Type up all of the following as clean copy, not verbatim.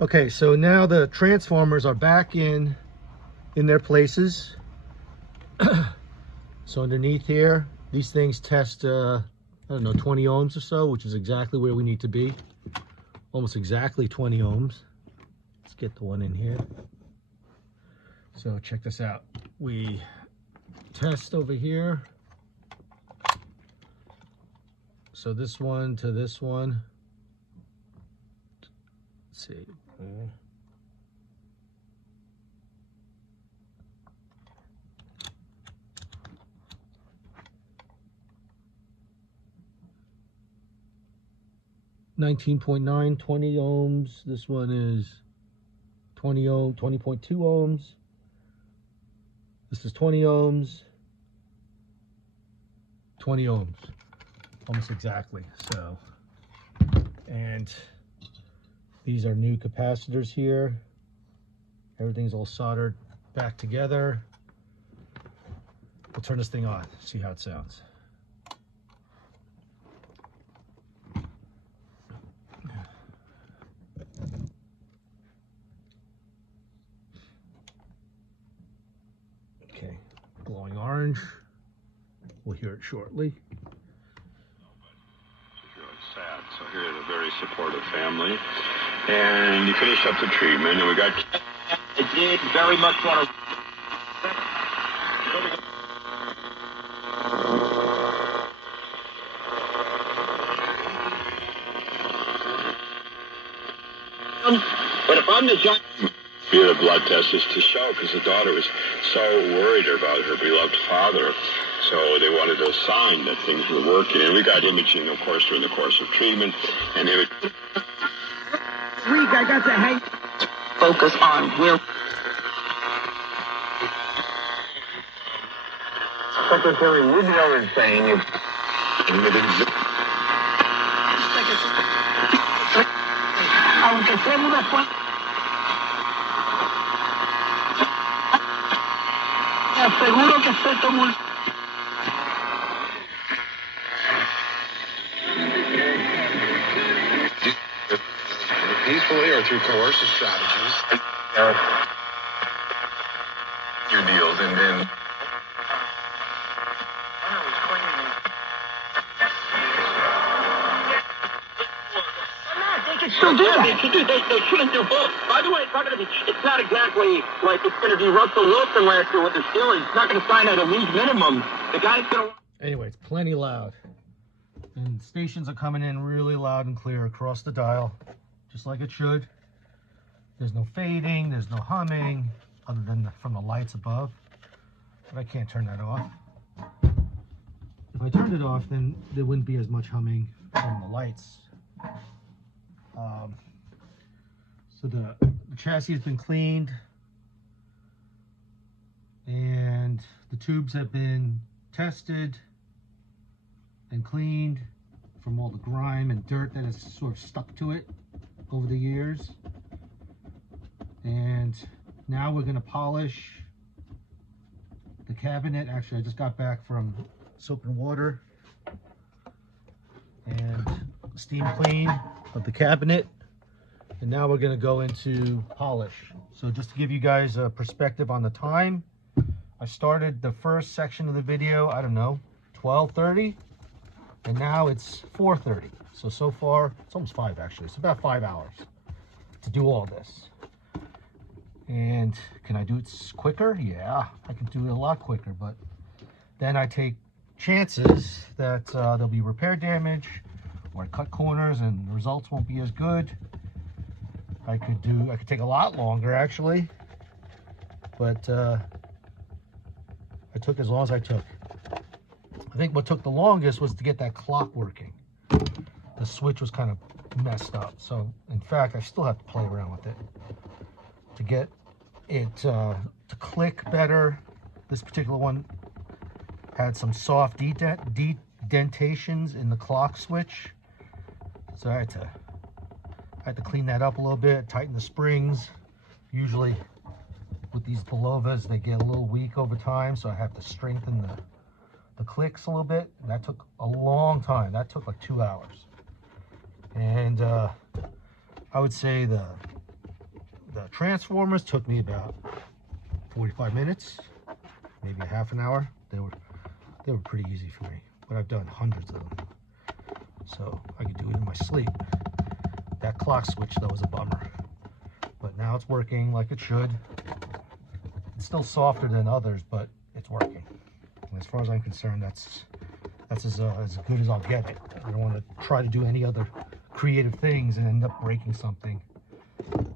Okay, so now the transformers are back in their places. So underneath here, these things test, I don't know, 20 ohms or so, which is exactly where we need to be. Almost exactly 20 ohms. Let's get the one in here. So check this out. We test over here. So this one to this one. Let's see. 19.9, 20 ohms. This one is 20 ohm, 20.2 ohms. This is 20 ohms. 20 ohms, almost exactly. So, and these are new capacitors here. Everything's all soldered back together. We'll turn this thing on, see how it sounds. Okay, glowing orange. We'll hear it shortly. Sad. So here is a very supportive family. And you finished up the treatment, and we got... I did very much want to... But if I'm the judge... The blood test is to show, because the daughter was so worried about her beloved father. So they wanted a sign that things were working. And we got imaging, of course, during the course of treatment. And it was... Week, I got to hang... Focus on where... Secretary Rubio is saying... Aunque sea una fuente... Aseguro que se tomó... Peacefully or through coercive strategies. Your deals, and then... They can still do that. They shouldn't do both. By the way, it's not exactly like it's going to be Russell Wilson last year with the Steelers. It's not going to sign at a league minimum. The guy's going to... Anyway, it's plenty loud. And stations are coming in really loud and clear across the dial, just like it should. There's no fading, there's no humming, other than from the lights above. But I can't turn that off. If I turned it off, then there wouldn't be as much humming from the lights. So the chassis has been cleaned, and the tubes have been tested and cleaned from all the grime and dirt that has sort of stuck to it over the years. And now we're going to polish the cabinet. Actually, I just got back from soap and water and steam clean of the cabinet, and now we're going to go into polish. So just to give you guys a perspective on the time, I started the first section of the video, I don't know, 12:30, and now it's 4:30. So far it's almost 5 actually. It's about 5 hours to do all this. And can I do it quicker? Yeah, I can do it a lot quicker, but then I take chances that there'll be repair damage, or I cut corners and the results won't be as good. I could take a lot longer actually, but I took as long as I took. I think what took the longest was to get that clock working. The switch was kind of messed up, so in fact I still have to play around with it to get it to click better. This particular one had some soft dentations in the clock switch, so I had to clean that up a little bit, tighten the springs. Usually with these Bulovas, they get a little weak over time, so I have to strengthen the clicks a little bit. And that took a long time. That took like 2 hours. And I would say the The transformers took me about 45 minutes, maybe a half an hour. They were pretty easy for me, but I've done hundreds of them, so I could do it in my sleep. That clock switch though was a bummer, but now it's working like it should. It's still softer than others, but it's working. And as far as I'm concerned, that's as good as I'll get it. I don't want to try to do any other creative things and end up breaking something.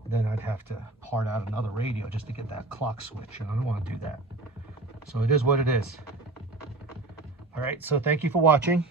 Then I'd have to part out another radio just to get that clock switch, and I don't want to do that. So it is what it is. All right, so thank you for watching.